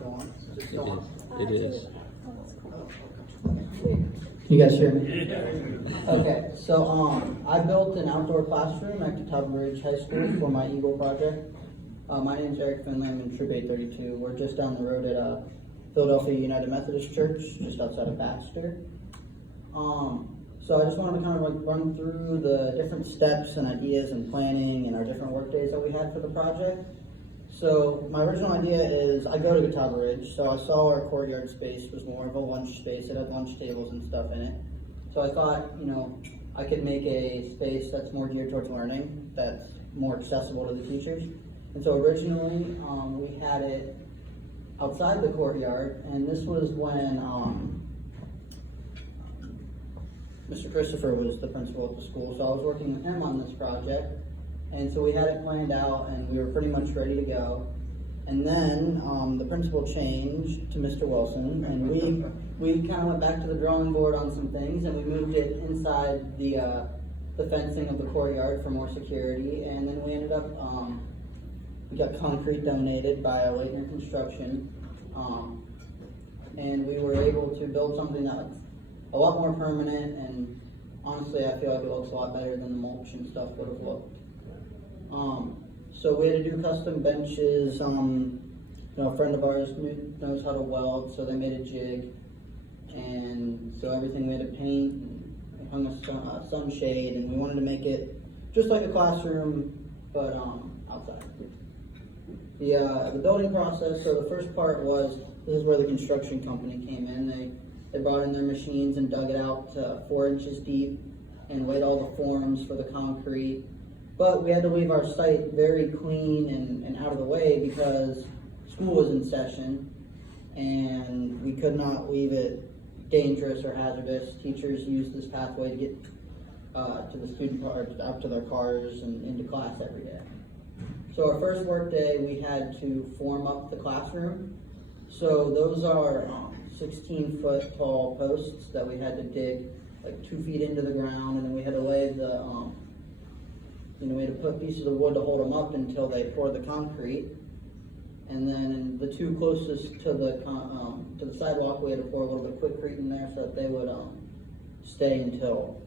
still on? Is it still on? It is. You guys hear me? Okay, so I built an outdoor classroom at Catawba Ridge High School for my Eagle project. My name is Eric Finley. I'm in Troop 832. We're just down the road at Philadelphia United Methodist Church, just outside of Baxter. So I just wanted to kind of like run through the different steps and ideas and planning and our different work days that we had for the project. So my original idea is I go to Catawba Ridge, so I saw our courtyard space was more of a lunch space. It had lunch tables and stuff in it. So I thought, I could make a space that's more geared towards learning, that's more accessible to the teachers. And so originally we had it outside the courtyard, and this was when Mr. Christopher was the principal at the school, so I was working with him on this project. And so we had it planned out, and we were pretty much ready to go. And then the principal changed to Mr. Wilson, and we kind of went back to the drawing board on some things, and we moved it inside the fencing of the courtyard for more security. And then we ended up, we got concrete donated by Leitner Construction, and we were able to build something that was a lot more permanent, and honestly I feel like it looks a lot better than the mulch and stuff would have looked. So we had to do custom benches. A friend of ours knows how to weld, so they made a jig, and so everything we had to paint, and we hung a sunshade, and we wanted to make it just like a classroom, but outside. The building process, so the first part was, this is where the construction company came in. They brought in their machines and dug it out 4 inches deep and laid all the forms for the concrete. But we had to leave our site very clean and out of the way because school was in session, and we could not leave it dangerous or hazardous. Teachers used this pathway to get to the student cars, out to their cars and into class every day. So our first work day, we had to form up the classroom. So those are 16-foot tall posts that we had to dig like 2 feet into the ground, and then we had to lay the we had to put pieces of wood to hold them up until they poured the concrete. And then the 2 closest to the sidewalk, we had to pour a little bit of Quikrete in there so that they would stay until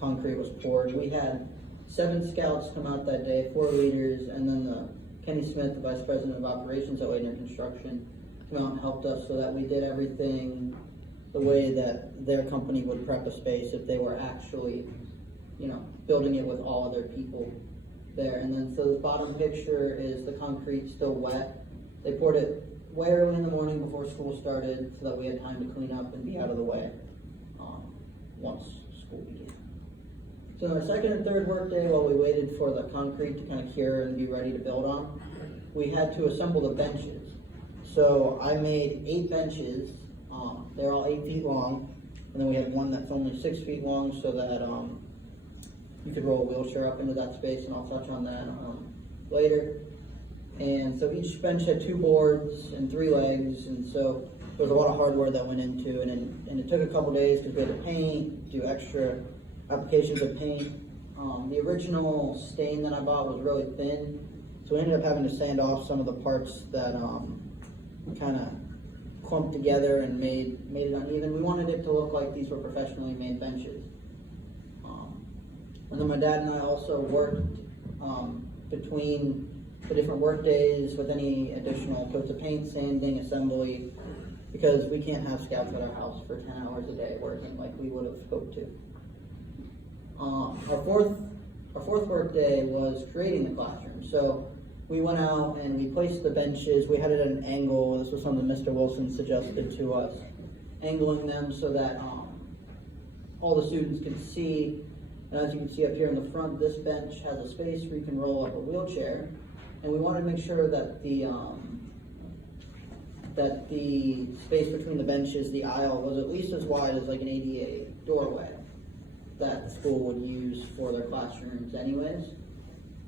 concrete was poured. We had 7 scouts come out that day, 4 leaders, and then Kenny Smith, the vice president of operations at Leitner Construction, came out and helped us so that we did everything the way that their company would prep a space if they were actually building it with all of their people there. And then so the bottom picture is the concrete still wet. They poured it way early in the morning before school started so that we had time to clean up and be out of the way once school began. So in our second and third work day, while we waited for the concrete to kind of cure and be ready to build on, we had to assemble the benches. So I made 8 benches. They're all 8 feet long, and then we had one that's only 6 feet long so that you could roll a wheelchair up into that space, and I'll touch on that later. And so each bench had 2 boards and 3 legs, and so there was a lot of hardware that went into it, and it took a couple days because we had to paint, do extra applications of paint. The original stain that I bought was really thin, so we ended up having to sand off some of the parts that kind of clumped together and made it uneven. We wanted it to look like these were professionally made benches. And then my dad and I also worked between the different work days with any additional coats of paint, sanding, assembly, because we can't have scouts at our house for 10 hours a day working like we would have hoped to. Our fourth work day was creating the classroom. So we went out and we placed the benches. We had it at an angle. This was something Mr. Wilson suggested to us, angling them so that all the students could see. And as you can see up here in the front, this bench has a space where you can roll up a wheelchair. And we wanted to make sure that the space between the benches, the aisle, was at least as wide as like an ADA doorway that the school would use for their classrooms anyways,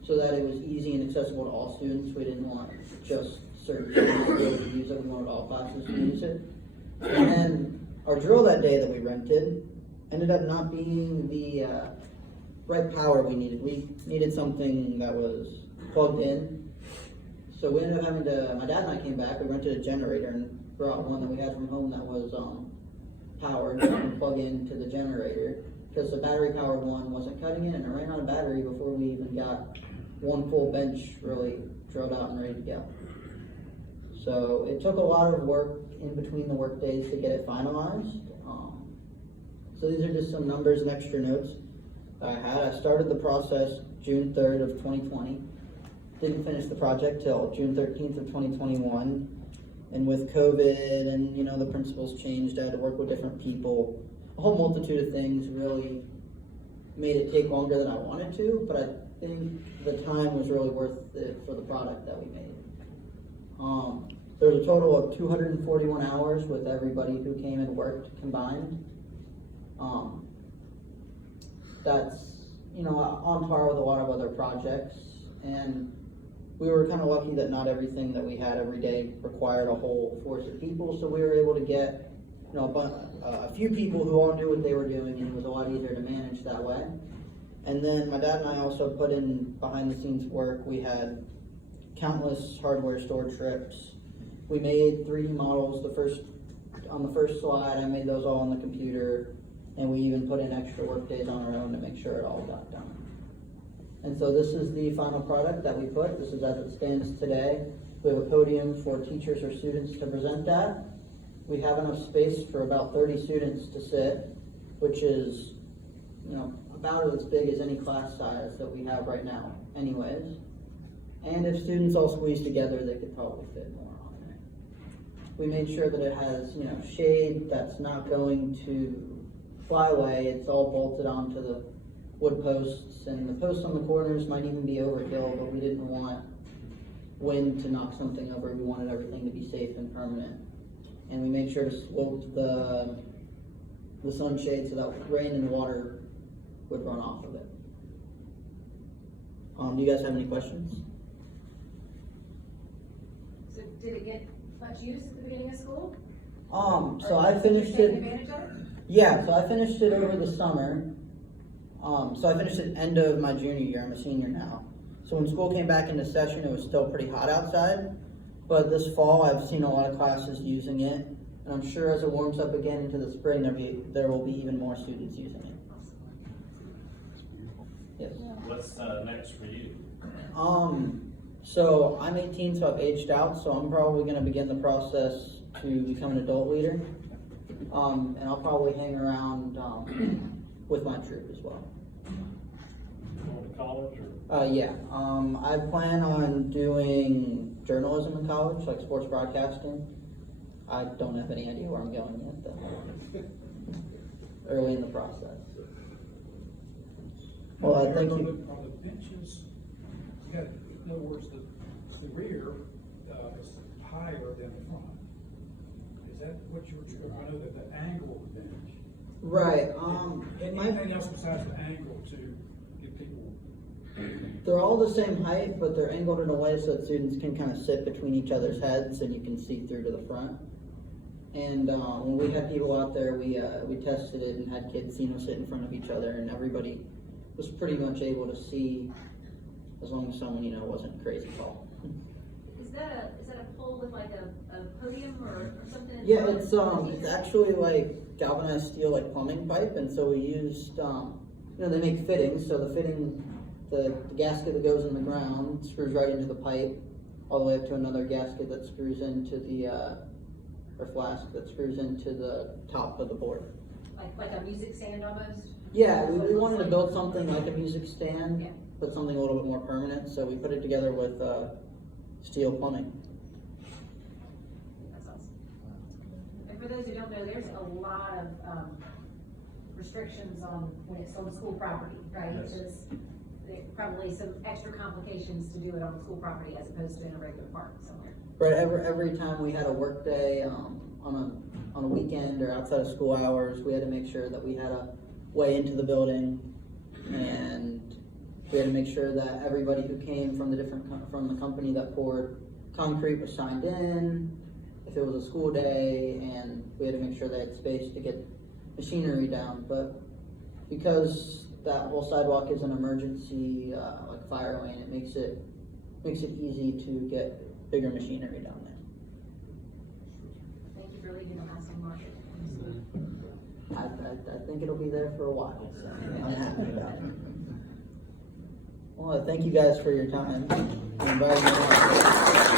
so that it was easy and accessible to all students. We didn't want just certain students to be able to use it. We wanted all classes to use it. And then our drill that day that we rented ended up not being the right power we needed. We needed something that was plugged in. So we ended up having to, my dad and I came back, we rented a generator and brought one that we had from home that was powered to plug into the generator, because the battery powered one wasn't cutting it, and it ran out of battery before we even got one full bench really drilled out and ready to go. So it took a lot of work in between the work days to get it finalized. So these are just some numbers and extra notes I had. I started the process June 3rd of 2020. Didn't finish the project till June 13th of 2021. And with COVID and, you know, the principals changed, I had to work with different people. A whole multitude of things really made it take longer than I wanted to, but I think the time was really worth it for the product that we made. There was a total of 241 hours with everybody who came and worked combined. That's, you know, on par with a lot of other projects, and we were kind of lucky that not everything that we had every day required a whole force of people, so we were able to get, you know, a few people who all knew what they were doing, and it was a lot easier to manage that way. And then my dad and I also put in behind the scenes work. We had countless hardware store trips. We made 3D models. On the first slide, I made those all on the computer, and we even put in extra work days on our own to make sure it all got done. And so this is the final product that we put. This is as it stands today. We have a podium for teachers or students to present at. We have enough space for about 30 students to sit, which is, you know, about as big as any class size that we have right now anyways. And if students all squeeze together, they could probably fit more on there. We made sure that it has, you know, shade that's not going to fly away. It's all bolted onto the wood posts, and the posts on the corners might even be overkill, but we didn't want wind to knock something over. We wanted everything to be safe and permanent. And we made sure to slope the sunshade so that rain and water would run off of it. Do you guys have any questions? So did it get much use at the beginning of school? So I finished it. Advantage of it? Yeah, so I finished it over the summer. So I finished it end of my junior year. I'm a senior now. So when school came back into session, it was still pretty hot outside. But this fall, I've seen a lot of classes using it. And I'm sure as it warms up again into the spring, there will be even more students using it. Yes. What's next for you? So I'm 18, so I've aged out. So I'm probably going to begin the process to become an adult leader. And I'll probably hang around with my troop as well. Going to college or? Yeah. I plan on doing journalism in college, like sports broadcasting. I don't have any idea where I'm going yet, though. Early in the process. Well, thank you. On the benches, you got, in other words, the rear is higher than the front. Is that what you were? I know that the angle of the bench. Right. Anything else besides the angle to give people? They're all the same height, but they're angled in a way so that students can kind of sit between each other's heads and you can see through to the front. And when we had people out there, we tested it and had kids, you know, sit in front of each other, and everybody was pretty much able to see, as long as someone, you know, wasn't crazy tall. Is that a pole with like a podium or something? Yeah, it's actually like galvanized steel, like plumbing pipe, and so we used, you know, they make fittings, so the fitting, the gasket that goes in the ground screws right into the pipe, all the way up to another gasket that screws into the, or flask that screws into the top of the board. Like a music stand almost? Yeah, we wanted to build something like a music stand, Yeah. but something a little bit more permanent, so we put it together with steel plumbing. That's awesome. And for those who don't know, there's a lot of restrictions on when it's on school property, right? Yes. There's probably some extra complications to do it on school property as opposed to in a regular park somewhere. Right, every time we had a work day on a weekend or outside of school hours, we had to make sure that we had a way into the building, and we had to make sure that everybody who came from the company that poured concrete was signed in, if it was a school day, and we had to make sure they had space to get machinery down. But because that whole sidewalk is an emergency, like fire lane, it makes it makes it easy to get bigger machinery down there. Thank you for leaving the housing market. I think it'll be there for a while, so I'm happy about it. Well, I thank you guys for your time. and inviting me out.